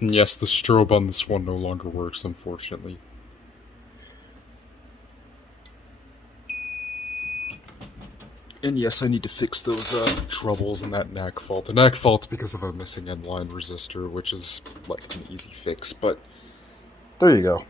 And yes, the strobe on this one no longer works, unfortunately. And yes, I need to fix those troubles in that knack fault. The knack fault's because of a missing end line resistor, which is like an easy fix, but there you go.